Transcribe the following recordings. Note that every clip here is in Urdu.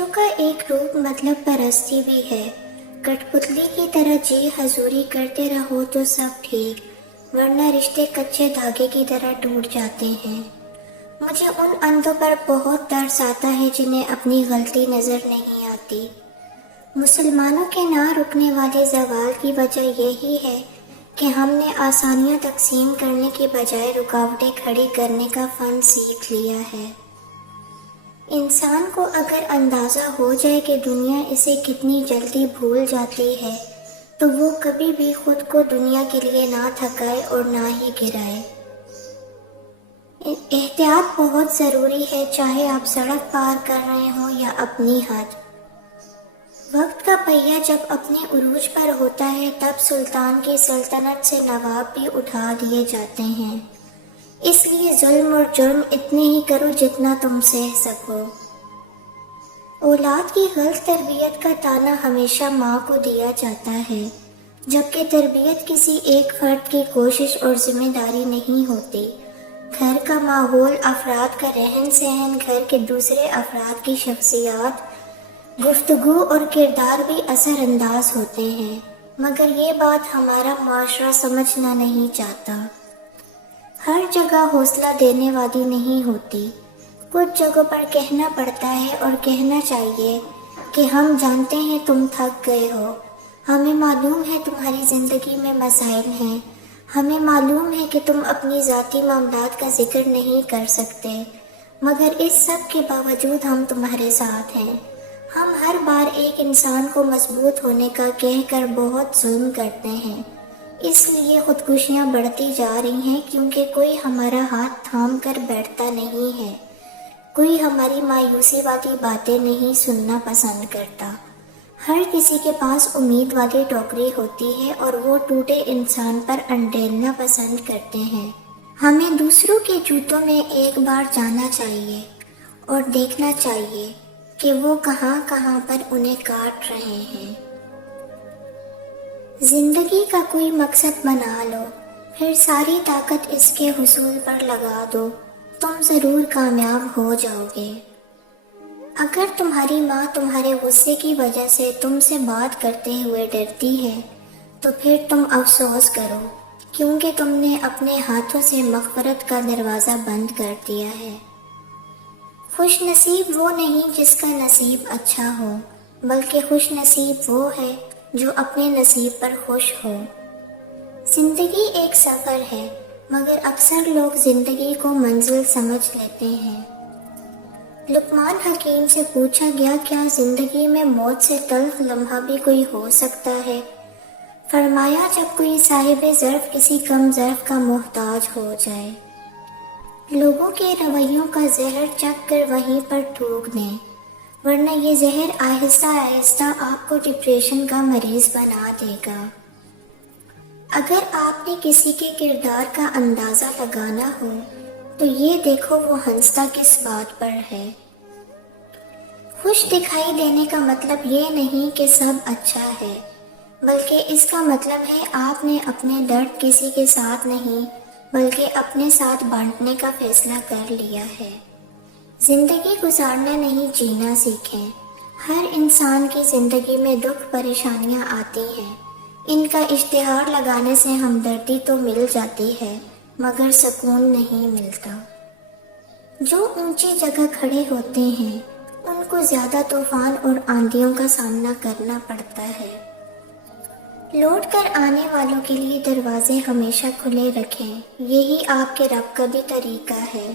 رشتوں کا ایک روپ مطلب پرستی بھی ہے۔ کٹ پتلی کی طرح جی حضوری کرتے رہو تو سب ٹھیک، ورنہ رشتے کچے دھاگے کی طرح ٹوٹ جاتے ہیں۔ مجھے ان اندھوں پر بہت ترس آتا ہے جنہیں اپنی غلطی نظر نہیں آتی۔ مسلمانوں کے نہ رکنے والے زوال کی وجہ یہی ہے کہ ہم نے آسانیاں تقسیم کرنے کی بجائے رکاوٹیں کھڑی کرنے کا فن سیکھ لیا ہے۔ انسان کو اگر اندازہ ہو جائے کہ دنیا اسے کتنی جلدی بھول جاتی ہے تو وہ کبھی بھی خود کو دنیا کے لیے نہ تھکائے اور نہ ہی گرائے۔ احتیاط بہت ضروری ہے، چاہے آپ سڑک پار کر رہے ہوں یا اپنی حد۔ وقت کا پہیہ جب اپنے عروج پر ہوتا ہے تب سلطان کی سلطنت سے نواب بھی اٹھا دیے جاتے ہیں۔ اس لیے ظلم اور جرم اتنے ہی کرو جتنا تم سہ سکو۔ اولاد کی غلط تربیت کا طعنہ ہمیشہ ماں کو دیا جاتا ہے، جبکہ تربیت کسی ایک فرد کی کوشش اور ذمہ داری نہیں ہوتی۔ گھر کا ماحول، افراد کا رہن سہن، گھر کے دوسرے افراد کی شخصیات، گفتگو اور کردار بھی اثر انداز ہوتے ہیں، مگر یہ بات ہمارا معاشرہ سمجھنا نہیں چاہتا۔ ہر جگہ حوصلہ دینے والی نہیں ہوتی۔ کچھ جگہوں پر کہنا پڑتا ہے اور کہنا چاہیے کہ ہم جانتے ہیں تم تھک گئے ہو، ہمیں معلوم ہے تمہاری زندگی میں مسائل ہیں، ہمیں معلوم ہے کہ تم اپنی ذاتی معاملات کا ذکر نہیں کر سکتے، مگر اس سب کے باوجود ہم تمہارے ساتھ ہیں۔ ہم ہر بار ایک انسان کو مضبوط ہونے کا کہہ کر بہت ظلم کرتے ہیں، اس لیے خودکشیاں بڑھتی جا رہی ہیں کیونکہ کوئی ہمارا ہاتھ تھام کر بیٹھتا نہیں ہے، کوئی ہماری مایوسی والی باتیں نہیں سننا پسند کرتا۔ ہر کسی کے پاس امید والی ٹوکری ہوتی ہے اور وہ ٹوٹے انسان پر انڈیلنا پسند کرتے ہیں۔ ہمیں دوسروں کے جوتوں میں ایک بار جانا چاہیے اور دیکھنا چاہیے کہ وہ کہاں کہاں پر انہیں کاٹ رہے ہیں۔ زندگی کا کوئی مقصد بنا لو، پھر ساری طاقت اس کے حصول پر لگا دو، تم ضرور کامیاب ہو جاؤ گے۔ اگر تمہاری ماں تمہارے غصے کی وجہ سے تم سے بات کرتے ہوئے ڈرتی ہے تو پھر تم افسوس کرو، کیونکہ تم نے اپنے ہاتھوں سے مغفرت کا دروازہ بند کر دیا ہے۔ خوش نصیب وہ نہیں جس کا نصیب اچھا ہو، بلکہ خوش نصیب وہ ہے جو اپنے نصیب پر خوش ہو۔ زندگی ایک سفر ہے، مگر اکثر لوگ زندگی کو منزل سمجھ لیتے ہیں۔ لقمان حکیم سے پوچھا گیا، کیا زندگی میں موت سے تلخ لمحہ بھی کوئی ہو سکتا ہے؟ فرمایا، جب کوئی صاحب ظرف کسی کم ظرف کا محتاج ہو جائے۔ لوگوں کے رویوں کا زہر چکھ کر وہیں پر تھوک دیں، ورنہ یہ زہر آہستہ آہستہ آپ کو ڈپریشن کا مریض بنا دے گا۔ اگر آپ نے کسی کے کردار کا اندازہ لگانا ہو تو یہ دیکھو وہ ہنستا کس بات پر ہے۔ خوش دکھائی دینے کا مطلب یہ نہیں کہ سب اچھا ہے، بلکہ اس کا مطلب ہے آپ نے اپنے درد کسی کے ساتھ نہیں بلکہ اپنے ساتھ بانٹنے کا فیصلہ کر لیا ہے۔ زندگی گزارنا نہیں جینا سیکھیں۔ ہر انسان کی زندگی میں دکھ پریشانیاں آتی ہیں، ان کا اشتہار لگانے سے ہمدردی تو مل جاتی ہے مگر سکون نہیں ملتا۔ جو اونچی جگہ کھڑے ہوتے ہیں ان کو زیادہ طوفان اور آندھیوں کا سامنا کرنا پڑتا ہے۔ لوٹ کر آنے والوں کے لیے دروازے ہمیشہ کھلے رکھیں، یہی آپ کے رب کا بھی طریقہ ہے۔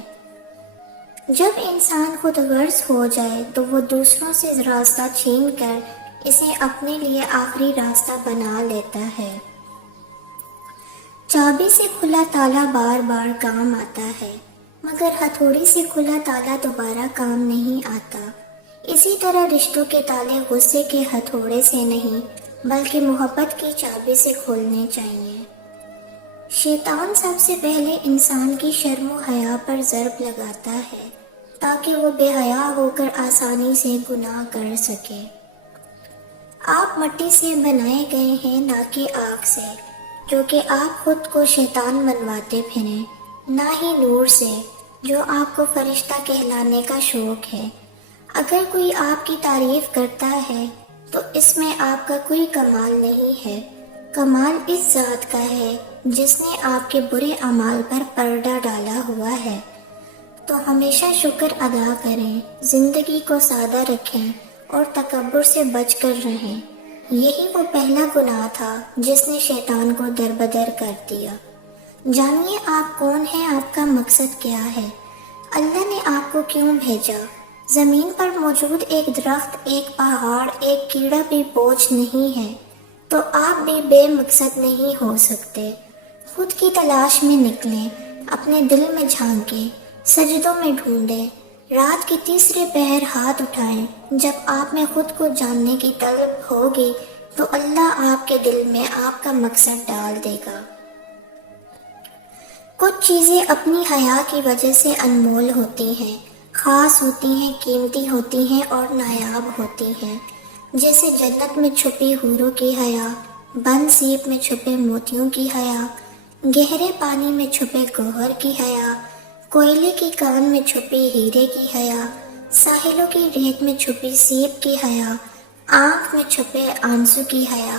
جب انسان خود غرض ہو جائے تو وہ دوسروں سے راستہ چھین کر اسے اپنے لیے آخری راستہ بنا لیتا ہے۔ چابی سے کھلا تالا بار بار کام آتا ہے، مگر ہتھوڑی سے کھلا تالا دوبارہ کام نہیں آتا۔ اسی طرح رشتوں کے تالے غصے کے ہتھوڑے سے نہیں بلکہ محبت کی چابی سے کھولنے چاہیے۔ شیطان سب سے پہلے انسان کی شرم و حیا پر ضرب لگاتا ہے تاکہ وہ بے حیا ہو کر آسانی سے گناہ کر سکے۔ آپ مٹی سے بنائے گئے ہیں نہ کہ آگ سے، جو کہ آپ خود کو شیطان منواتے پھریں، نہ ہی نور سے جو آپ کو فرشتہ کہلانے کا شوق ہے۔ اگر کوئی آپ کی تعریف کرتا ہے تو اس میں آپ کا کوئی کمال نہیں ہے، کمال اس ذات کا ہے جس نے آپ کے برے اعمال پر پردہ ڈالا ہوا ہے۔ تو ہمیشہ شکر ادا کریں، زندگی کو سادہ رکھیں اور تکبر سے بچ کر رہیں۔ یہی وہ پہلا گناہ تھا جس نے شیطان کو دربدر کر دیا۔ جانیے آپ کون ہیں، آپ کا مقصد کیا ہے، اللہ نے آپ کو کیوں بھیجا۔ زمین پر موجود ایک درخت، ایک پہاڑ، ایک کیڑا بھی بوجھ نہیں ہے، تو آپ بھی بے مقصد نہیں ہو سکتے۔ خود کی تلاش میں نکلیں، اپنے دل میں جھانکیں، سجدوں میں ڈھونڈیں، رات کے تیسرے پہر ہاتھ اٹھائیں۔ جب آپ میں خود کو جاننے کی طلب ہوگی تو اللہ آپ کے دل میں آپ کا مقصد ڈال دے گا۔ کچھ چیزیں اپنی حیا کی وجہ سے انمول ہوتی ہیں، خاص ہوتی ہیں، قیمتی ہوتی ہیں اور نایاب ہوتی ہیں، جیسے جنت میں چھپی حوروں کی حیا، بند سیپ میں چھپے موتیوں کی حیا، گہرے پانی میں چھپے گوہر کی حیا، کوئلے کی کان میں چھپی ہیرے کی حیا، ساحلوں کی ریت میں چھپی سیپ کی حیا، آنکھ میں چھپے آنسو کی حیا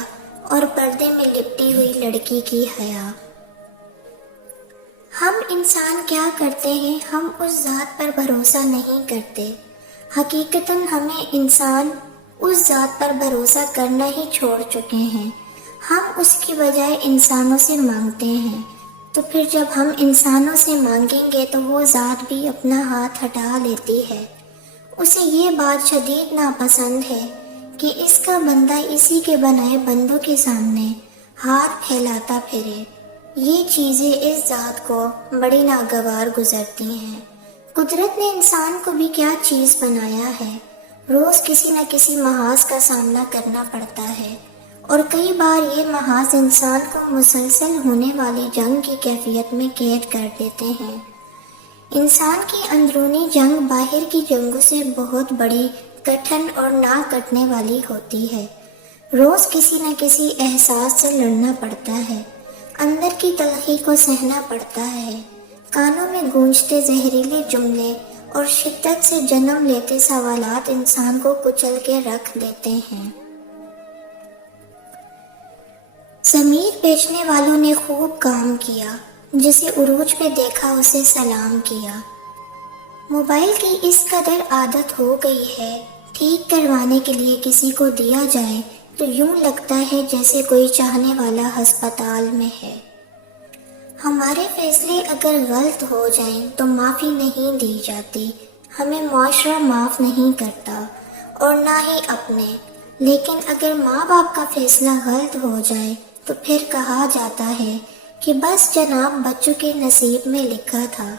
اور پردے میں لپٹی ہوئی لڑکی کی حیا۔ ہم انسان کیا کرتے ہیں، ہم اس ذات پر بھروسہ نہیں کرتے۔ حقیقتاً ہمیں انسان اس ذات پر بھروسہ کرنا ہی چھوڑ چکے ہیں۔ ہم اس کی بجائے انسانوں سے مانگتے ہیں، تو پھر جب ہم انسانوں سے مانگیں گے تو وہ ذات بھی اپنا ہاتھ ہٹا لیتی ہے۔ اسے یہ بات شدید ناپسند ہے کہ اس کا بندہ اسی کے بنائے بندوں کے سامنے ہاتھ پھیلاتا پھرے۔ یہ چیزیں اس ذات کو بڑی ناگوار گزرتی ہیں۔ قدرت نے انسان کو بھی کیا چیز بنایا ہے، روز کسی نہ کسی محاذ کا سامنا کرنا پڑتا ہے، اور کئی بار یہ محاذ انسان کو مسلسل ہونے والی جنگ کی کیفیت میں قید کر دیتے ہیں۔ انسان کی اندرونی جنگ باہر کی جنگوں سے بہت بڑی، کٹھن اور نہ کٹنے والی ہوتی ہے۔ روز کسی نہ کسی احساس سے لڑنا پڑتا ہے، اندر کی تلخی کو سہنا پڑتا ہے، کانوں میں گونجتے زہریلے جملے اور شدت سے جنم لیتے سوالات انسان کو کچل کے رکھ دیتے ہیں۔ ضمیر بیچنے والوں نے خوب کام کیا، جسے عروج پہ دیکھا اسے سلام کیا۔ موبائل کی اس قدر عادت ہو گئی ہے، ٹھیک کروانے کے لیے کسی کو دیا جائے تو یوں لگتا ہے جیسے کوئی چاہنے والا ہسپتال میں ہے۔ ہمارے فیصلے اگر غلط ہو جائیں تو معافی نہیں دی جاتی، ہمیں معاشرہ معاف نہیں کرتا اور نہ ہی اپنے، لیکن اگر ماں باپ کا فیصلہ غلط ہو جائے تو پھر کہا جاتا ہے کہ بس جناب بچوں کے نصیب میں لکھا تھا۔